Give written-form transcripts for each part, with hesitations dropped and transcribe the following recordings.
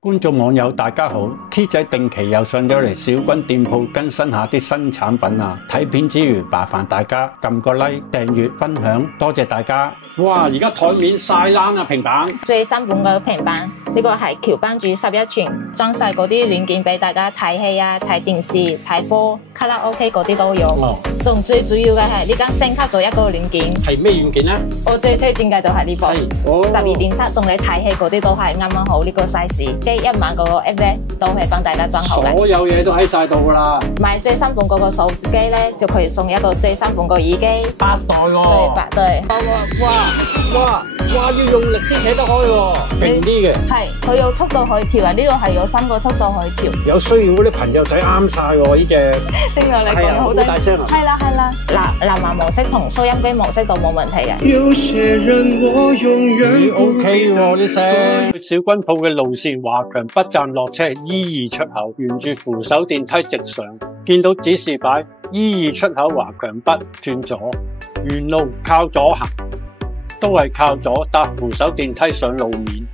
觀眾網友大家好 ，K 仔定期又上咗嚟小軍店鋪更新下啲新產品啊！睇片之餘，麻煩大家撳個 like、訂閱、分享，多謝大家！哇！而家台面晒冷啊，平板最新款嘅平板，呢個係喬班主11寸，裝晒嗰啲軟件俾大家睇戲啊、睇電視、睇波、卡拉 OK 嗰啲都有。仲最主要嘅係呢間升級咗一個軟件，係咩軟件呢？我最推薦嘅就係呢部12.7，仲你睇戲嗰啲都係啱啱好呢個 size。機一晚嗰個 app 咧，都係幫大家裝好嘅。所有嘢都喺晒度噶啦。買最新款嗰個手機咧，就可以送一個最新款個耳機。8代喎。對，8代。哇！要用力先扯得開喎，勁啲嘅。係，佢有速度可以調啊！呢個係有3個速度可以調。有需要嗰啲朋友仔啱晒喎，呢隻。聽到你講好大聲啊！係啦，藍牙模式同收音機模式都冇問題嘅。有些人我永遠OK 喎啲聲。小軍鋪嘅路線，華強北站落車，E2出口，沿住扶手電梯直上，見到指示牌 E2出口華強北轉左，沿路靠左行。都係靠左搭扶手電梯上路面，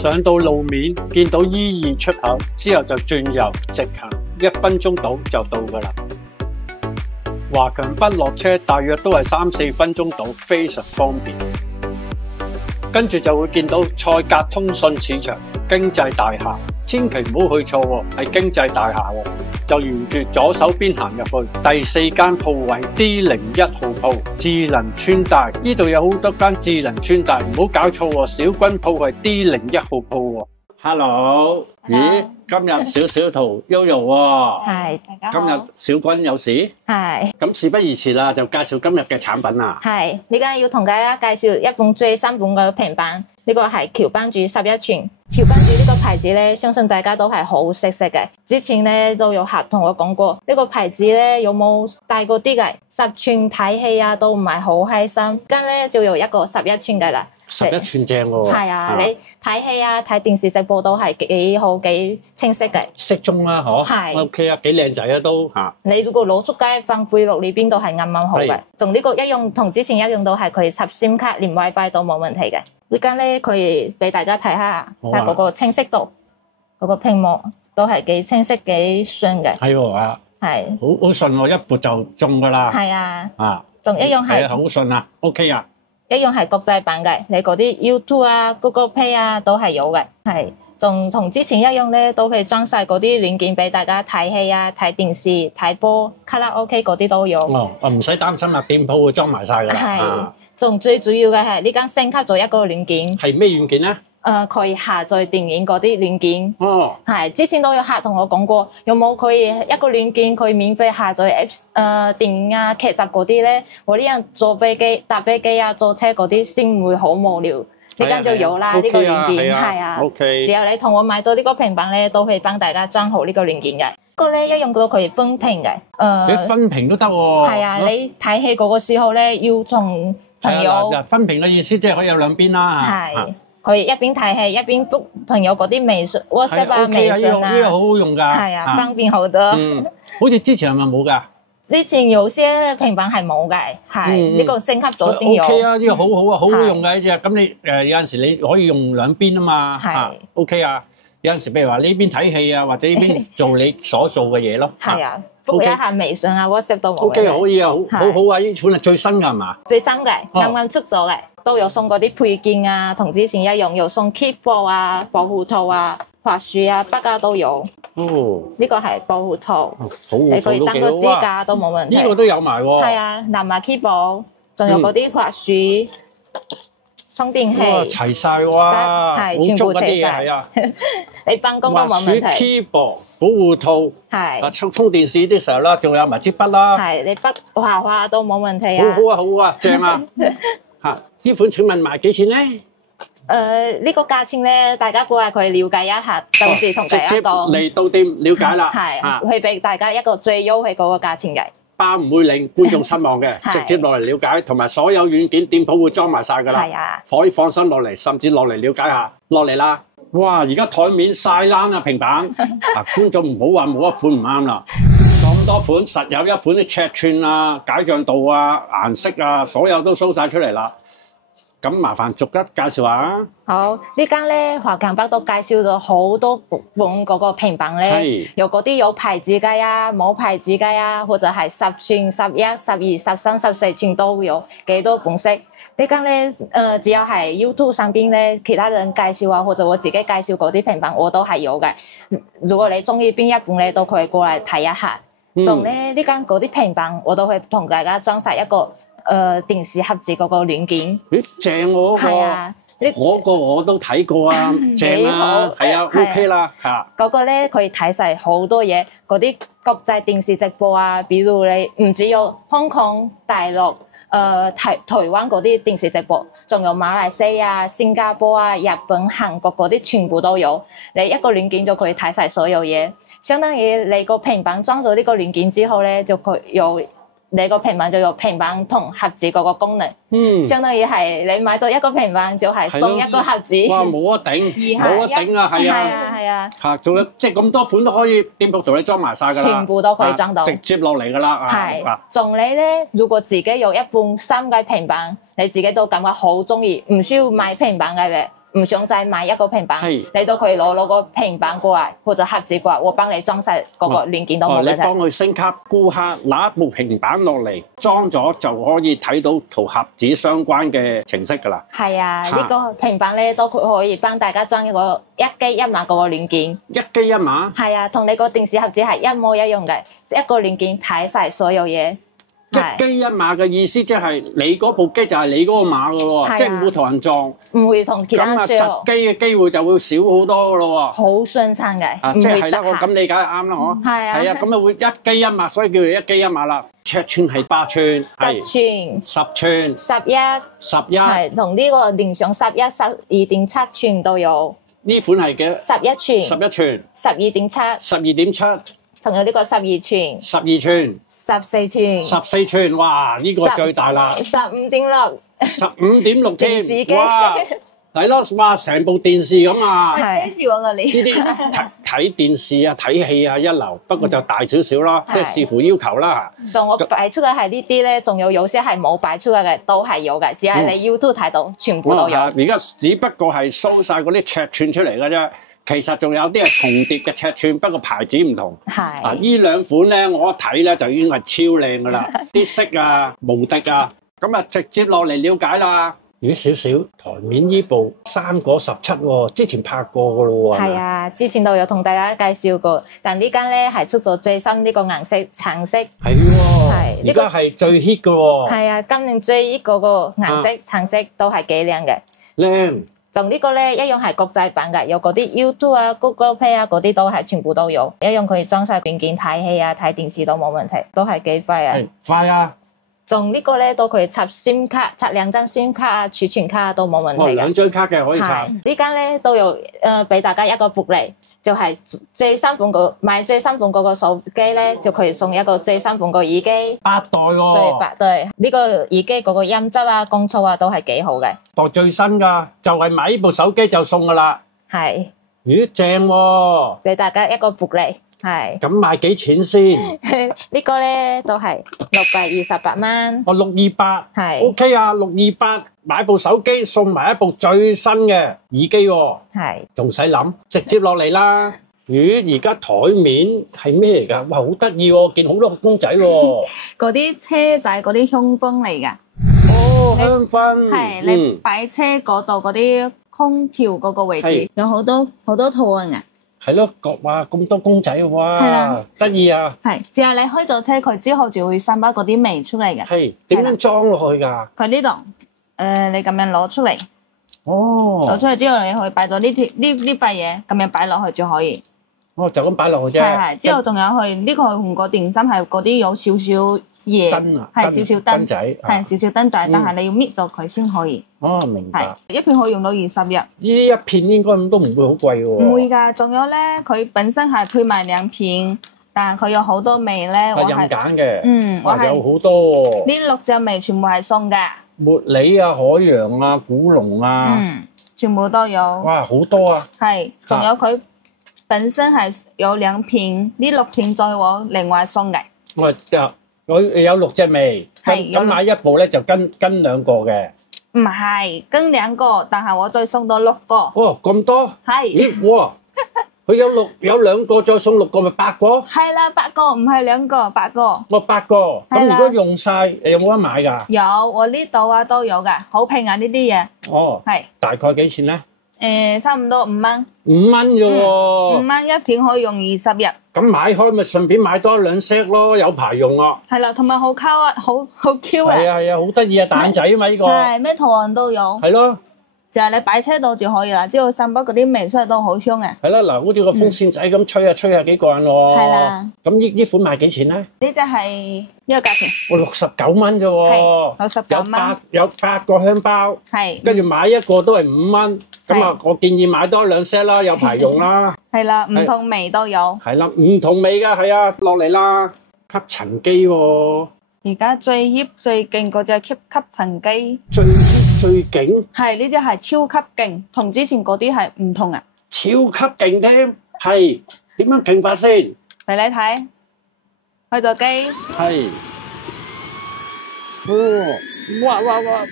上到路面見到 E2出口之後就轉右直行，1分鐘到就到㗎喇。華強北落車大約都係3-4分鐘到，非常方便。跟住就會見到賽格通訊市場經濟大廈，千祈唔好去錯喎，係經濟大廈喎。就沿住左手邊行入去，第4間鋪位 D01號鋪智能穿戴，呢度有好多間智能穿戴，唔好搞錯喎。小軍鋪係 D01號鋪喎。Hello， 咦？今日小圖 Yoyo 喎。係，大家好。今日小軍有事？係。咁事不宜遲啦，就介紹今日嘅產品啦。係，呢家要同大家介紹一款最新款嘅平板，呢個係喬班主11寸。喬班主呢個牌子咧，相信大家都係好識嘅。之前咧都有客同我講過，呢個牌子咧有冇大過啲嘅？10寸睇戲啊，都唔係好開心。跟咧就有一個11寸嘅啦。11寸正喎。係啊，你睇戲啊、睇電視直播都係幾好幾清晰嘅。適中啦，嗬。係。OK 啊，幾靚仔啊都嚇。你如果攞出街放背篓裏邊都係啱啱好嘅。同呢個一樣，同之前一樣都係佢10 SIM 卡連 WiFi 都冇問題嘅。呢間咧佢俾大家睇下，睇嗰個清晰度，嗰個屏幕都係幾清晰幾順嘅。係喎啊，係好順喎，一撥就中噶啦。係啊，啊，仲一樣係好順啊 ，OK 啊，一樣係國際版嘅，你嗰啲 YouTube 啊、Google Play 啊都係有嘅，係，仲同之前一樣咧，都係裝晒嗰啲軟件俾大家睇戲啊、睇電視、睇波、卡拉 OK 嗰啲都有。哦，唔使擔心啦，店鋪會裝埋晒噶啦。係。仲最主要嘅係呢間升級咗一個軟件，係咩軟件咧？可以下載電影嗰啲軟件。哦，係之前都有客同我講過，有冇可以一個軟件可以免費下載 Apps 電影啊劇集嗰啲咧？我啲人坐飛機、搭飛機啊、坐車嗰啲先會好無聊，呢間就有啦。呢個軟件係啊，只要你同我買咗呢個平板咧，都可以幫大家裝好呢個軟件嘅。個咧一用到佢分屏嘅，你分屏都得喎。係啊，你睇戲嗰個時候咧，要同朋友分屏嘅意思即係可以有兩邊啦。係，佢一邊睇戲一邊覆朋友嗰啲微信、WhatsApp 啊、微信啊，呢個好好用噶。係啊，方便好多。好似之前係咪冇噶？之前有些平板係冇嘅，係呢個升級咗先有。OK 啊，呢個好好啊，好好用嘅呢隻。咁你有陣時你可以用兩邊啊嘛。係 OK 啊。有陣時，譬如話呢邊睇戲啊，或者呢邊做你所做嘅嘢咯。係啊，覆一下微信啊、WhatsApp 都冇。OK，可以啊，好好啊！呢款係最新㗎係嘛？最新嘅，啱啱出咗嘅，都有送嗰啲配件啊，同之前一樣，有送 keyboard 啊、保護套啊、滑鼠啊、筆架都有。哦，呢個係保護套，你可以當個支架都冇問題。呢個都有埋喎。係啊，藍牙 keyboard，仲有嗰啲滑鼠。充電器齊晒哇，係全部齊晒。你辦公都冇問題。滑鼠、keyboard、保護套，係充電線啲時候啦，仲有埋支筆啦。係你筆畫都冇問題啊。好啊，好啊，正啊。吓，呢款請問賣幾錢咧？呢個價錢咧，大家估下佢了解一下，到時同大家講。直接嚟到店了解啦。係，會俾大家一個最優惠嗰個價錢嘅。包唔會令觀眾失望嘅，直接落嚟了解，同埋所有軟件店鋪會裝埋晒噶啦，可以放心落嚟，甚至落嚟了解下，落嚟啦！哇，而家台面晒冷啊，平板，觀眾唔好話冇一款唔啱啦，咁多款實有一款啲尺寸啊、解像度啊、顏色啊，所有都 show 晒出嚟啦。咁麻煩逐一介紹下。好，呢間咧華強北都介紹咗好多款嗰個平板咧，有嗰啲有牌子嘅啊，冇牌子嘅啊，或者係10寸、11、12、13、14寸都有幾多款式。呢間咧只有係 YouTube 上邊咧，其他人介紹啊，或者我自己介紹嗰啲平板我都係有嘅。如果你中意邊一款咧，都可以過嚟睇一下。仲咧呢間嗰啲平板，我都會同大家裝晒一個電視盒子嗰個軟件。咦，正喎！係啊，嗰個我都睇過啊，正啊，係啊 ，OK 啦嚇。嗰個咧可以睇晒好多嘢，嗰啲國際電視直播啊，比如你唔只有香港、大陸。台灣嗰啲電視直播，仲有馬來西亞、新加坡啊、日本、韓國嗰啲全部都有。你一個軟件就可以睇晒所有嘢，相當於你個平板裝咗呢個軟件之後咧，就佢有你個平板就有平板同盒子嗰個功能。相當於係你買咗一個平板就係送一個盒子。哇，冇得頂，冇得頂啊！係啊，係啊。嚇，仲有即係咁多款都可以店鋪同你裝埋晒㗎啦。全部都可以裝到。直接落嚟㗎啦。係。仲你咧，如果自己有一半三嘅平板，你自己都感覺好中意，唔需要買平板嘅咧。唔想再買一個平板，你都可以攞個平板過嚟或者盒子過嚟，我幫你裝晒嗰個軟件都冇問題。你幫佢升級，顧客拿一部平板落嚟裝咗就可以睇到同盒子相關嘅程式㗎啦。係啊，呢個平板咧都可以幫大家裝一個一機一碼嗰個軟件。一機一碼？係啊，同你個電視盒子係一模一樣嘅，一個軟件睇晒所有嘢。一機一碼嘅意思即係你嗰部機就係你嗰個碼㗎喎，即係唔會同人撞，唔會同其他人撞。咁啊，窒機嘅機會就會少好多㗎咯喎。好順暢嘅，即係啦，我咁理解係啱啦，嗬。係啊，係啊，咁啊會一機一碼，所以叫做一機一碼啦。尺寸係8寸、10寸、10寸、11、係同呢個聯想11、12.7寸都有。呢款係嘅11寸、11寸、12.7、12.7。同有呢個12寸、12寸、14寸、14寸，哇！呢個最大啦，15.6、15.6添，電視機，哇！係咯，哇！成部電視咁啊！係，黐住我個臉。呢啲睇電視啊、睇戲啊一流，不過就大少少啦，即係視乎要求啦。仲我擺出嘅係呢啲咧，仲有些係冇擺出嚟嘅，都係有嘅，只係你 YouTube 睇到，全部都有。而家只不過係 show 晒嗰啲尺寸出嚟嘅啫。其實仲有啲係重疊嘅尺寸，不過牌子唔同。係啊，呢兩款咧，我一睇咧就已經係超靚噶啦，啲色啊無敵啊！咁啊，直接落嚟了解啦。咦，少少台面呢部生果17喎，之前拍過噶咯喎。係啊，之前都有同大家介紹過，但呢間咧係出咗最新呢個顏色橙色。係喎，係而家係最 hit 噶喎。係啊，今年最 hit 嗰個顏色橙色都係幾靚嘅。靚。就呢個咧，一樣係國際版嘅，有嗰啲 YouTube 啊、Google Play 啊嗰啲都係全部都有，一樣可以裝晒軟件睇戲啊、睇電視都冇問題，都係幾快啊！快啊！仲呢個咧都可以插 SIM 卡，插2張 SIM 卡啊、儲存卡都冇問題嘅。2張卡嘅可以插。呢間咧都有俾大家一個福利，就係最新款買最新款嗰個手機咧，就可以送一個最新款個耳機。8代喎。對，8代呢個耳機嗰個音質啊、光速啊都係幾好嘅。代最新㗎，就係買呢部手機就送㗎啦。係。咦，正喎！俾大家一個福利。係。咁賣幾錢先？呢個咧都係628蚊。哦，628。係。OK 啊，628買部手機送埋一部最新嘅耳機喎。係。仲使諗？直接落嚟啦。咦，而家台面係咩嚟㗎？哇，好得意喎！見好多個公仔喎。嗰啲車仔嗰啲香薰嚟㗎。哦，香薰。係你擺車嗰度嗰啲空調嗰個位置，有好多圖案啊。係咯，哇咁多公仔哇，得意啊！係，只係你開咗車佢之後就會散發嗰啲味出嚟嘅。係點樣裝落去㗎？佢呢度，你咁樣攞出嚟。哦。攞出嚟之後，你可以擺到呢塊嘢，咁樣擺落去就可以。哦，就咁擺落去啫。係，之後仲有佢呢個同個電芯係嗰啲有少少嘢，係少少燈仔，係少少燈仔，但係你要搣咗佢先可以。哦，明白。一片可以用到20日。呢一片應該都唔會好貴喎。唔會㗎，仲有咧，佢本身係配埋2片，但係佢有好多味咧。係任揀嘅。我係有好多喎。呢6隻味全部係送㗎。茉莉啊、海洋啊、古龍啊。全部都有。哇，好多啊！係，仲有佢本身係有2片，呢6片再我另外送嘅。我有6隻味，咁買一部咧就跟2個嘅。唔係，跟2個，但係我再送到6個。哦，咁多？係。咦，哇！佢有2個，再送6個，咪8個？係啦，8個，唔係2個，8個。哦，8個。咁如果用晒，有冇得買㗎？有，我呢度啊都有㗎，好平啊呢啲嘢。哦。係。大概幾錢咧？差唔多5蚊。5蚊啫喎。5蚊一片可以用20日。咁買開咪順便買多1-2 set咯，有排用啊。係啦，同埋好 Q 啊，好 Q 啊。係啊，好得意啊，蛋仔啊嘛呢個。係，咩圖案都有。係咯。就係你擺車度就可以啦，只要散播嗰啲味出嚟都好香嘅。係啦，嗱，好似個風扇仔咁吹下幾過癮喎。係啦。咁呢款賣幾錢咧？呢隻係呢個價錢。我69蚊啫喎。係69蚊。有8個香包。係。跟住買一個都係5蚊。咁啊，我建議買多1-2 set啦，有排用啦。係啦，唔同味都有。係啦，唔同味㗎，係啊，落嚟啦，吸塵機喎。而家最 hit 最勁嗰隻吸塵機。最勁係呢隻係超級勁，同之前嗰啲係唔同啊！超級勁添，係點樣勁法先？嚟你睇，開咗機。係。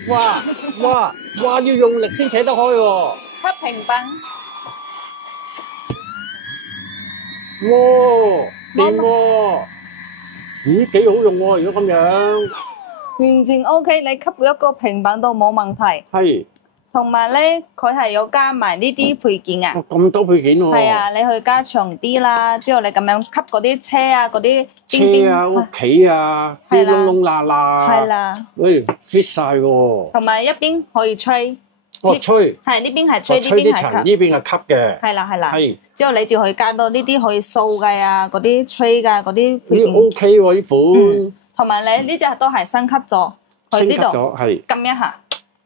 哇！要用力先扯得開喎。吸平板。掂喎！咦，幾好用喎！如果咁樣。完全 OK， 你吸一個平板都冇問題。係。同埋咧，佢係有加埋呢啲配件啊。咁多配件喎。係啊，你去加長啲啦，之後你咁樣吸嗰啲車啊，嗰啲邊啊，屋企啊，啲窿窿罅罅。係啦。喂 ，fit 晒喎。同埋一邊可以吹。哦，吹。係呢邊係吹，呢邊係吸。吹啲塵，呢邊係吸嘅。係啦，係啦。係。之後你就可以加到呢啲可以掃嘅啊，嗰啲吹嘅嗰啲配件。OK 喎，呢款。同埋你呢隻都係升級咗，去呢度撳一下，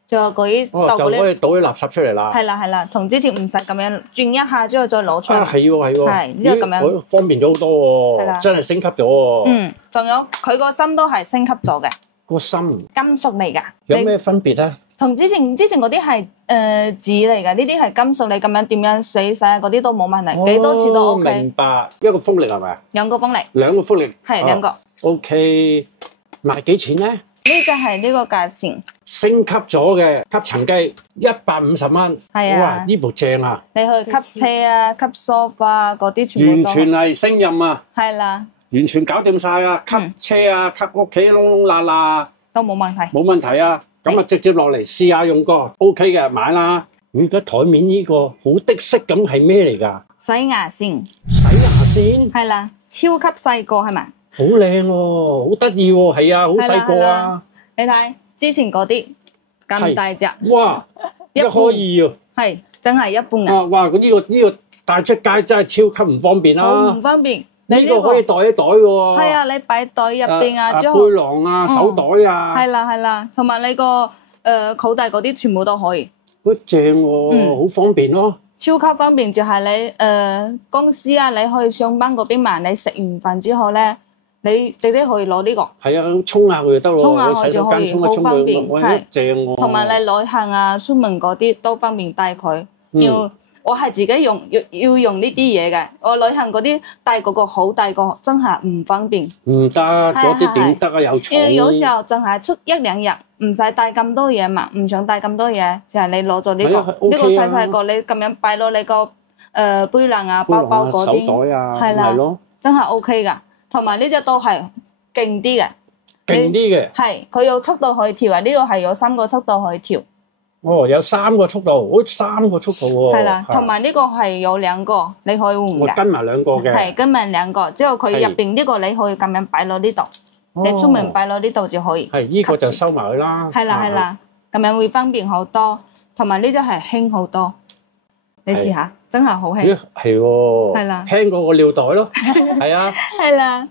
就嗰啲就可以倒啲垃圾出嚟啦。係啦，同之前唔使咁樣轉一下之後再攞出嚟。啊，係喎。係呢個咁樣，方便咗好多喎，真係升級咗喎。仲有佢個芯都係升級咗嘅。個芯金屬嚟㗎。有咩分別咧？同之前嗰啲係紙嚟㗎，呢啲係金屬，你咁樣點樣洗嗰啲都冇問題，幾多次都 OK。明白，一個風力係咪啊？2個風力。2個風力。係2個。OK，賣幾錢咧？呢隻係呢個價錢。升級咗嘅吸塵機150蚊。係啊。哇！呢部正啊。你去吸車啊、吸梳化嗰啲全部都。完全係升任啊。係啦。完全搞掂晒啊！吸車啊、吸屋企窿窿罅罅。都冇問題。冇問題啊！咁啊，直接落嚟試下用過 ，OK 嘅，買啦。而家台面呢個好的色咁係咩嚟㗎？洗牙線。洗牙線。係啦，超級細個係咪？好靚喎，好得意喎，係啊，好細個啊。你睇之前嗰啲咁大隻。哇！一開二啊。係，真係一半啊。哇！呢個帶出街真係超級唔方便啦。好唔方便。呢個可以袋一袋嘅喎。係啊，你擺袋入邊啊，之後背囊啊、手袋啊。係啦，同埋你個口袋嗰啲全部都可以。好正喎，好方便咯。超級方便就係你公司啊，你去上班嗰邊嘛，你食完飯之後咧，你直接可以攞呢個。係啊，沖下佢就得咯。沖下佢就可以，好方便。係正喎。同埋你旅行啊、出門嗰啲都方便帶佢。我係自己用要用呢啲嘢嘅，我旅行嗰啲帶嗰個好大個，真係唔方便。唔得，嗰啲點得啊？有重。有時候淨係出1-2日，唔使帶咁多嘢嘛，唔想帶咁多嘢，就係你攞咗呢個細細個，你咁樣擺落你個背囊啊、包包嗰啲，手袋啊，係啦，真係 OK 噶。同埋呢隻都係勁啲嘅，勁啲嘅。係，佢有速度可以調啊，呢個係有3個速度可以調。哦，有3個速度，好3個速度喎。係啦，同埋呢個係有2個，你可以換嘅。我跟埋2個嘅。係跟埋2個，之後佢入邊呢個你可以咁樣擺落呢度，你出門擺落呢度就可以。係呢個就收埋佢啦。係啦，咁樣會方便好多，同埋呢隻係輕好多。你試下，真係好輕。係喎。係啦。輕過個尿袋咯。係啊。係啦。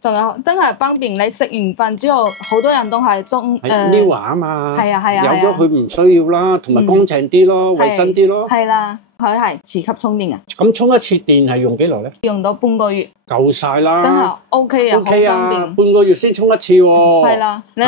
仲有真係方便，你食完飯之後，好多人都係中撩牙啊嘛。係啊。有咗佢唔需要啦，同埋乾淨啲咯，衛生啲咯。係啦，佢係磁吸充電啊。咁充一次電係用幾耐咧？用到半個月。夠晒啦。真係 OK 啊，好方便。半個月先充一次喎。係啦，你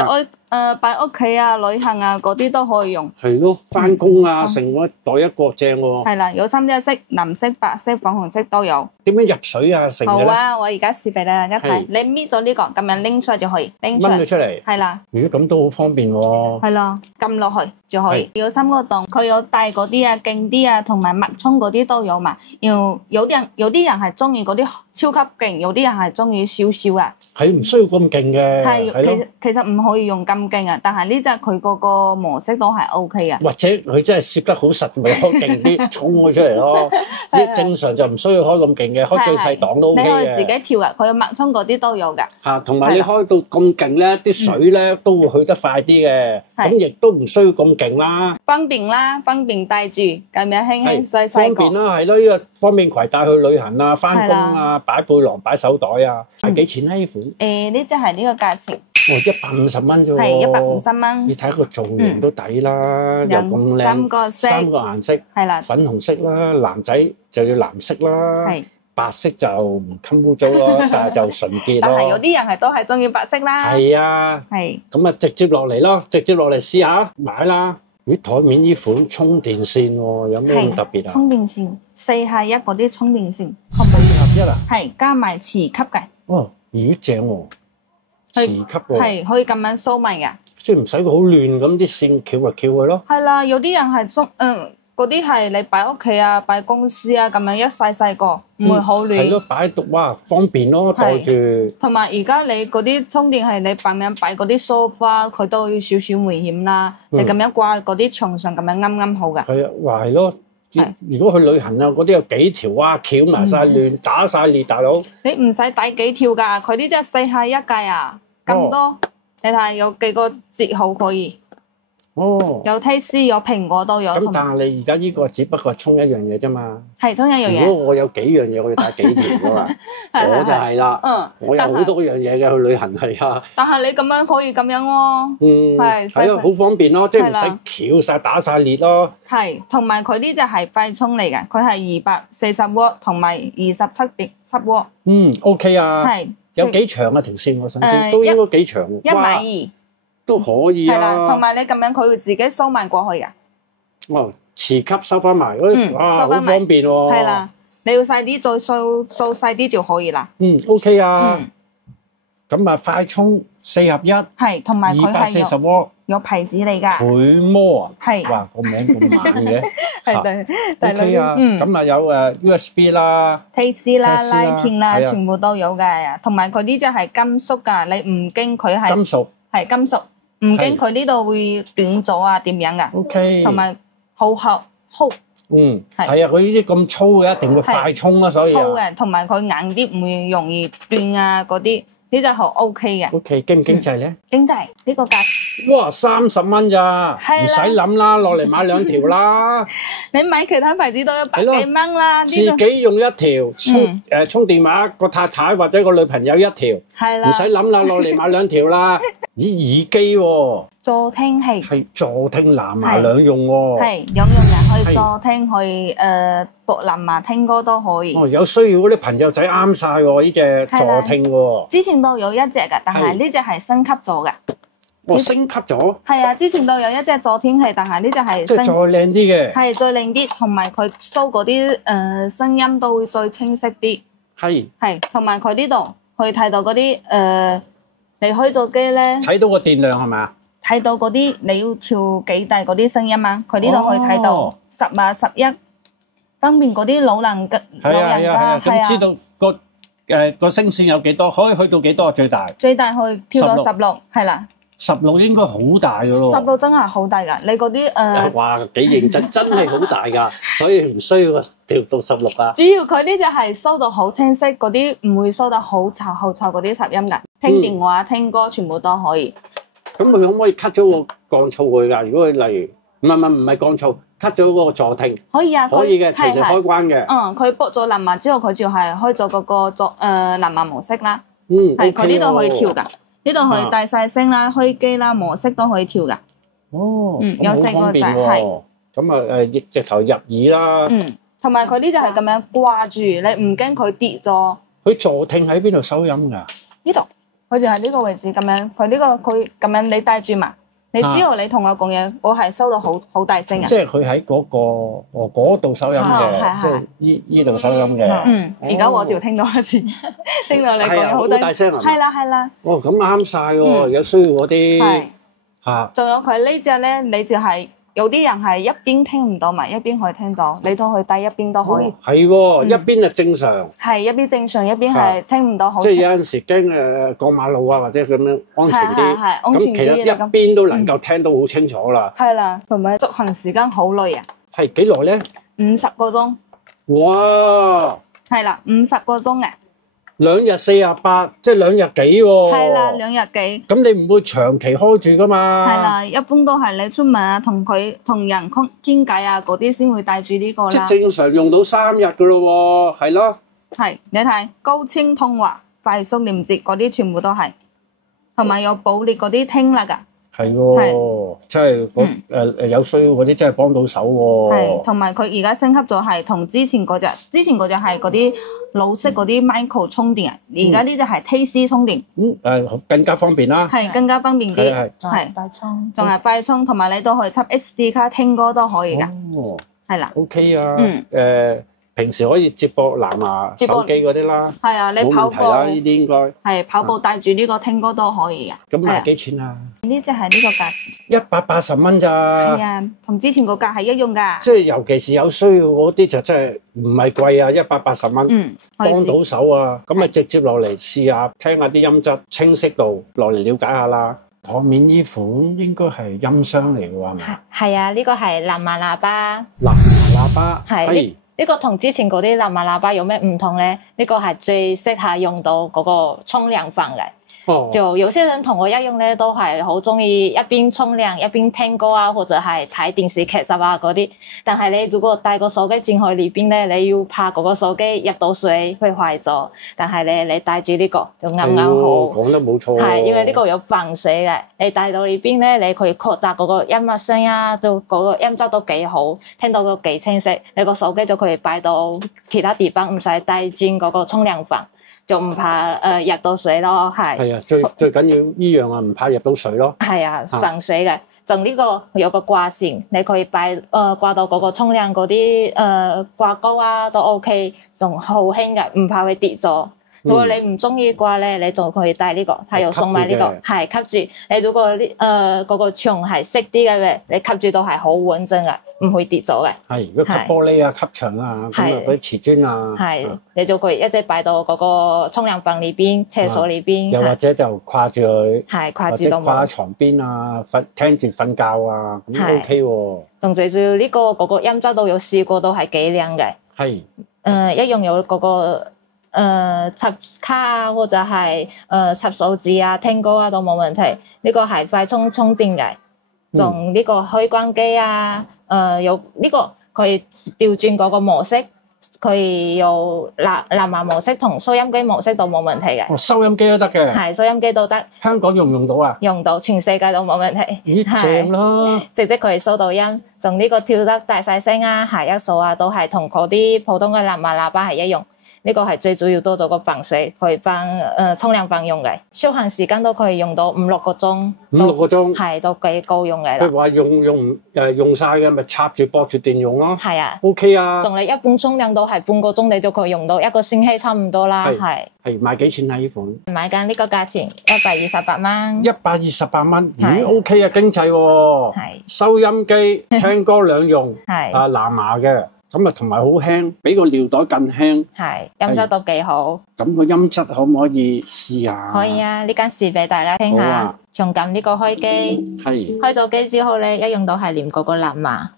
擺屋企啊、旅行啊嗰啲都可以用。係咯，翻工啊，成個袋一個正喎。係啦，有3隻色，藍色、白色、粉紅色都有。點樣入水啊？成嘅咧？好啊，我而家試俾大家睇。你搣咗呢個，咁樣拎出嚟就可以，拎出嚟。掹佢出嚟。係啦。如果咁都好方便喎。係咯，撳落去就可以。有3個洞，佢有大嗰啲啊、勁啲啊，同埋脈衝嗰啲都有嘛。有啲人係中意嗰啲超級勁，有啲人係中意少少啊。係唔需要咁勁嘅。係，其實唔可以用咁勁啊，但係呢隻佢嗰個模式都係 OK 啊。或者佢真係攝得好實，咪開勁啲衝佢出嚟咯。即係正常就唔需要開咁勁嘅，開最細檔都 OK 嘅。你可以自己跳啊，佢有脈衝嗰啲都有㗎。嚇，同埋你開到咁勁咧，啲水咧都會去得快啲嘅。咁亦都唔需要咁勁啦。方便啦，方便帶住，咁樣輕輕細細方便啦，係咯，呢個方便攜帶去旅行啊、翻工啊、擺背囊、擺手袋啊。係幾錢咧呢款？呢隻係呢個價錢。150蚊啫喎。係150蚊。你睇個造型都抵啦，又咁靚，三個顏色，係啦，粉紅色啦，男仔就要藍色啦，白色就唔襟污糟咯，但係就純潔咯。但係有啲人係都係中意白色啦。係啊，係。咁啊，直接落嚟咯，直接落嚟試下買啦。咦，台面呢款充電線喎，有咩咁特別啊？充電線4+1嗰啲充電線。4+1啊？係加埋磁吸嘅。哦，咦，正喎，磁吸喎。係可以咁樣收埋嘅。即係唔使佢好亂咁啲線翹嚟翹去咯。係啦，有啲人係嗰啲係你擺屋企啊、擺公司啊咁樣一細個，唔會好亂。係咯，擺喺度哇，方便咯，袋住。同埋而家你嗰啲充電係你咁樣擺嗰啲梳化，佢都要少少危險啦。你咁樣掛嗰啲牆上咁樣啱啱好㗎。係啊，話係咯。如果去旅行啊，嗰啲有幾條哇，翹埋晒亂，打晒裂，大佬。你唔使抵幾條㗎，佢呢隻4+1計啊，咁多。你睇下有幾個節號可以。哦，有 Taste 有蘋果都有。咁但係你而家呢個只不過係充一樣嘢啫嘛。係充一樣嘢。如果我有幾樣嘢，我要帶幾條㗎嘛。我就係啦。我有好多樣嘢嘅去旅行係啊。但係你咁樣可以咁樣喎。係咯，好方便咯，即係唔使翹晒打晒裂咯。係，同埋佢呢隻係快充嚟嘅，佢係240W 同埋27W。OK 啊。係。有幾長啊條線？我想知都應該幾長喎。1.2米。都可以啊。係啦，同埋你咁樣佢會自己收埋過去嘅。哦，磁吸收翻埋，哇，好方便喎。係啦，你要細啲再掃細啲就可以啦。OK 啊。咁啊，快充4+1。係，同埋佢係240W。有牌子嚟㗎。倍摩啊。係。哇，個名咁猛嘅。係對。OK 啊。咁啊有USB 啦。Taste 啦、Lighting 啦，全部都有嘅。同埋佢呢隻係金屬㗎，你唔驚佢係。金屬。係金屬。唔驚佢呢度會斷咗啊？點樣噶 ？OK， 同埋好厚。係啊，佢呢啲咁粗嘅，一定會快充啊，所以粗嘅，同埋佢硬啲，唔會容易斷啊嗰啲，呢隻好 OK 嘅。OK，經唔經濟咧？經濟呢個價錢。哇，30蚊咋？唔使諗啦，落嚟買2條啦。你買其他牌子都100幾蚊啦。自己用1條充電話，個太太或者個女朋友1條。係啦。唔使諗啦，落嚟買2條啦。咦，耳機喎？助聽器。係助聽藍牙兩用喎。係兩用嘅，可以助聽，可以播藍牙聽歌都可以。哦，有需要嗰啲朋友仔啱晒喎，呢隻助聽喎。之前都有一隻嘅，但係呢隻係升級咗嘅。哦，升級咗？係啊，之前都有一隻助聽器，但係呢隻係即係再靚啲嘅。係再靚啲，同埋佢收嗰啲聲音都會再清晰啲。係。係，同埋佢呢度可以睇到嗰啲你開咗機咧，睇到個電量係咪啊？睇到嗰啲你要調幾大嗰啲聲音啊？佢呢度可以睇到10啊、11，方便嗰啲老人家。係啊，咁知道個聲線有幾多？可以去到幾多啊？最大？最大可以跳到16，係啦。16應該好大噶咯。16真係好大噶，你嗰啲哇幾認真，真係好大噶，所以唔需要調到16啊。主要佢呢隻係收到好清晰，嗰啲唔會收得好嘈嗰啲雜音噶。聽電話、聽歌全部都可以。咁佢可唔可以 cut 咗個降噪佢㗎？如果佢例如唔係降噪 ，cut 咗嗰個助聽。可以啊，可以嘅，隨時開關嘅。佢駁咗藍牙之後，佢就係開咗嗰個藍牙模式啦。係佢呢度可以調㗎。呢度可以大細聲啦、開機啦、模式都可以調噶。哦，有4個掣，係。咁啊，直頭入耳啦。同埋佢呢就係咁樣掛住，你唔驚佢跌咗。佢助聽喺邊度收音噶？呢度，佢就係呢個位置咁樣。佢呢個佢咁樣你戴住嘛，你之後你同我講嘢，我係收到好大聲啊！即係佢喺嗰度收音嘅，即係呢度收音嘅。而家我就聽到一次，聽到你講嘢好大聲啊！係啦。哦，咁啱晒喎，有需要嗰啲嚇。仲有佢呢隻咧，你就係。有啲人係一邊聽唔到埋，一邊可以聽到。你同佢戴一邊都可以。係喎，一邊就正常。係一邊正常，一邊係聽唔到好。即係有陣時驚過馬路啊，或者咁樣安全啲。係安全啲。咁其實一邊都能夠聽到好清楚啦。係啦，同埋執行時間好耐啊。係幾耐咧？50個鐘。哇！係啦，50個鐘嘅。2日48，即係2日幾喎？係啦，2日幾。咁你唔會長期開住噶嘛？係啦，一般都係你出門啊，同人傾偈啊嗰啲先會帶住呢個啦。即係正常用到3日噶咯喎，係咯。係，你睇高清通話、快速連接嗰啲全部都係，同埋有補列嗰啲聽啦㗎。係喎，即係有需要嗰啲真係幫到手喎。係，同埋佢而家升級咗係同之前嗰隻係嗰啲老式嗰啲 micro 充電啊，而家呢隻係 Type-C 充電。更加方便啦。係更加方便啲。係快充，仲係快充，同埋你都可以插 SD 卡聽歌都可以㗎。哦，係啦。OK 啊。平時可以接駁藍牙手機嗰啲啦，係啊，你跑步啦，呢啲應該係跑步帶住呢個聽歌都可以噶。咁賣幾錢啊？呢隻係呢個價錢，180蚊咋？係啊，同之前個價係一樣噶。即係尤其是有需要嗰啲就真係唔係貴啊，180蚊，幫到手啊。咁咪直接落嚟試下聽下啲音質清晰度，落嚟了解下啦。台面呢款應該係音箱嚟嘅喎，係咪？係啊，呢個係藍牙喇叭。藍牙喇叭係。呢個同之前嗰啲藍牙喇叭有咩唔同咧？呢個係最適合用到嗰個沖涼房嘅。就有些人同我一樣咧，都係好中意一邊沖涼一邊聽歌啊，或者係睇電視劇集啊嗰啲。但係你如果帶個手機進去裏邊咧，你要怕嗰個手機入到水會壞咗。但係你帶住呢個就啱啱好。講得冇錯。係因為呢個有防水嘅，你帶到裏邊咧，你可以擴大嗰個音樂聲啊，都嗰個音質都幾好，聽到都幾清晰。你個手機就可以擺到其他地方，唔使帶進嗰個沖涼房。就唔怕入到水咯，係。係啊，最緊要呢樣啊，唔怕入到水咯。係啊，防水嘅。仲呢個有個掛線，你可以掛到嗰個沖涼嗰啲掛鈎啊，都 OK， 仲好輕嘅，唔怕會跌咗。如果你唔中意掛咧，你就可以帶呢個，佢又送埋呢個，係吸住。你如果嗰個牆係色啲嘅，你吸住都係好穩陣嘅，唔會跌咗嘅。係，如果吸玻璃啊、吸牆啊，咁啊嗰啲瓷磚啊，係，你就可以一直擺到嗰個沖涼房裏邊、廁所裏邊。又或者就掛住佢，係掛住到冇。或者掛喺床邊啊，聽住瞓覺啊，咁 OK 喎。仲最主要呢個嗰個音質都有試過，都係幾靚嘅。係。一樣有嗰個。插卡啊，或者係插手指啊、聽歌啊都冇問題。呢個係快充電嘅，仲呢個開關機啊，有呢個可以調轉嗰個模式，佢有藍牙模式同收音機模式都冇問題嘅。收音機都得嘅。係收音機都得。香港用唔用到啊？用到，全世界都冇問題。咦，正啦！直接可以收到音，仲呢個調得大細聲啊、下一數啊，都係同嗰啲普通嘅藍牙喇叭係一樣。呢個係最主要多咗個防水，可以放沖涼房用嘅，消行時間都可以用到5-6個鐘。5-6個鐘係都幾夠用嘅啦。佢話用晒嘅，咪插住駁住電用咯。係啊 ，OK 啊。仲你一般沖涼都係半個鐘，你就可以用到1個星期差唔多啦。係賣幾錢啊？呢款買緊呢個價錢128蚊。128蚊，咦 OK 啊，經濟喎。係收音機、聽歌兩用，係藍牙嘅。咁啊，同埋好輕，比個尿袋更輕。係音質都幾好。咁個音質可唔可以試下？可以啊，呢間試俾大家聽下。從撳呢個開機，開咗機之後咧，一用到係連嗰個藍牙。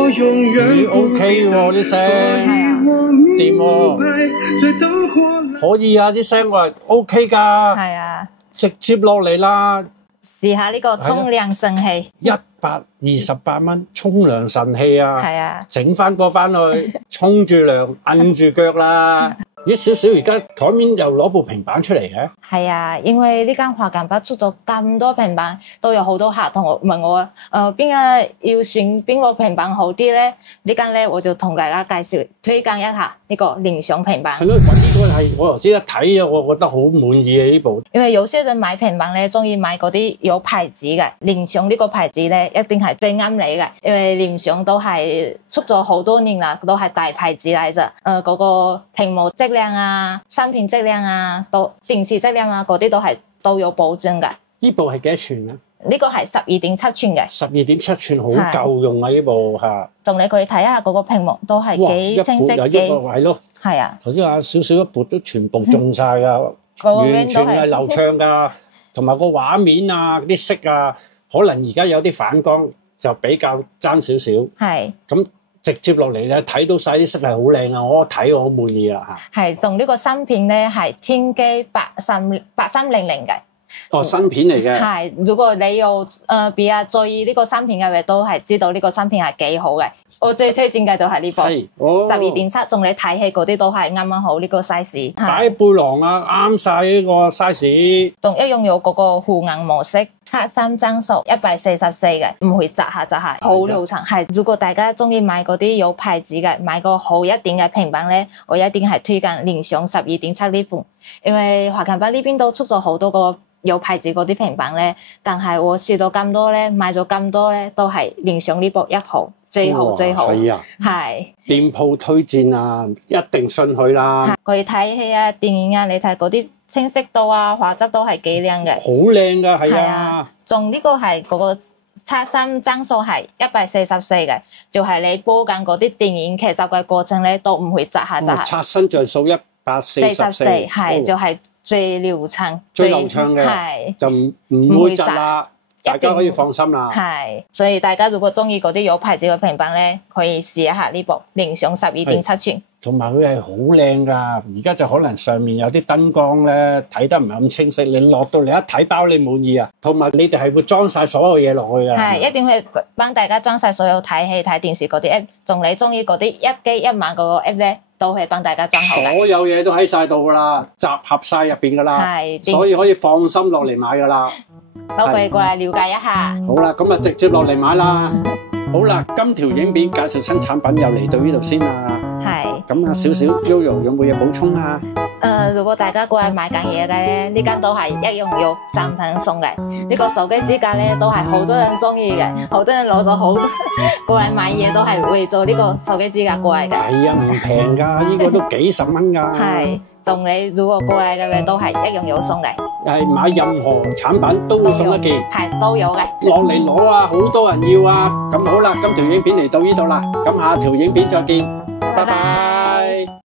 OK 喎啲聲，掂喎，可以啊啲聲我係 OK 㗎。係啊，直接落嚟啦。試下呢個沖涼神器，128蚊沖涼神器啊！係啊，整翻個翻去，沖住涼，摁住腳啦。咦，少少而家台面又攞部平板出嚟嘅？係啊，因為呢間華強北出咗咁多平板，都有好多客同我問我邊個要選邊個平板好啲咧？呢間咧我就同大家介紹推薦一下呢個聯想平板。係咯，呢個係我頭先一睇啊，我覺得好滿意啊呢部。因為有些人買平板咧，中意買嗰啲有牌子嘅，聯想呢個牌子咧一定係最啱你嘅，因為聯想都係出咗好多年啦，都係大牌子嚟啫。嗰個屏幕質量啊、芯片質量啊、電視質量啊嗰啲都有保證嘅。呢部係幾多寸啊？呢個係12.7寸嘅。12.7寸好夠用啊！呢部嚇。仲你佢睇下嗰個屏幕都係幾清晰幾。係咯。係啊。頭先話少少一撥都全部中晒㗎，完全係流暢㗎。同埋個畫面啊、啲色啊，可能而家有啲反光就比較爭少少。係。咁直接落嚟咧，睇到晒啲色係好靚啊！我睇我好滿意啦嚇。係，仲呢個芯片咧係天璣8300嘅。哦，芯片嚟嘅。係，如果你有比較在意呢個芯片嘅，都係知道呢個芯片係幾好嘅。我最推薦嘅就係呢部12.7，仲你睇戲嗰啲都係啱啱好呢個 size。擺背囊啊，啱晒呢個 size。仲一樣有嗰個護眼模式，黑心增速144嘅，唔會窒下，好流暢。係，如果大家中意買嗰啲有牌子嘅，買個好一點嘅平板咧，我一定係推薦聯想12.7呢部，因為華強北呢邊都出咗好多個有牌子嗰啲平板咧，但係我試到咁多咧，買咗咁多咧，都係聯想呢部一號最好。係啊，係店鋪推薦啊，一定信佢啦。佢睇戲啊、電影啊，你睇嗰啲清晰度啊、畫質都係幾靚嘅。好靚㗎，係啊。仲呢個係嗰個刷新幀數係144嘅，就係你播緊嗰啲電影劇集嘅過程咧，都唔會窒下。刷新像素144，係就係。最流暢嘅，就唔會窒啦，大家可以放心啦。係，所以大家如果中意嗰啲有牌子嘅平板咧，可以試一下呢部聯想12.7寸。同埋佢係好靚㗎，而家就可能上面有啲燈光咧睇得唔係咁清晰，你落到嚟一睇包你滿意啊。同埋你哋係會裝晒所有嘢落去㗎。係，一定會幫大家裝晒所有睇戲睇電視嗰啲 app， 仲你中意嗰啲一機一晚嗰個 app 咧。都係幫大家裝好嘅，所有嘢都喺晒度噶啦，集合晒入邊噶啦，所以可以放心落嚟買噶啦。都可以過嚟了解一下。好啦，咁啊直接落嚟買啦。好啦，今條影片介紹新產品又嚟到呢度先啦。係。咁啊，少少 Yoyo 有冇嘢補充啊？如果大家過嚟買緊嘢嘅咧，呢間都係一樣有贈品送嘅。呢個手機支架咧都係好多人中意嘅，好多人攞咗好多過嚟買嘢都係為咗呢個手機支架過嚟嘅。係啊，唔平㗎，呢個都幾十蚊㗎。係，仲你如果過嚟嘅都係一樣有送嘅。係買任何產品都會送一件。係都有嘅。落嚟攞啊，好多人要啊。咁好啦，今條影片嚟到呢度啦，咁下條影片再見，拜拜。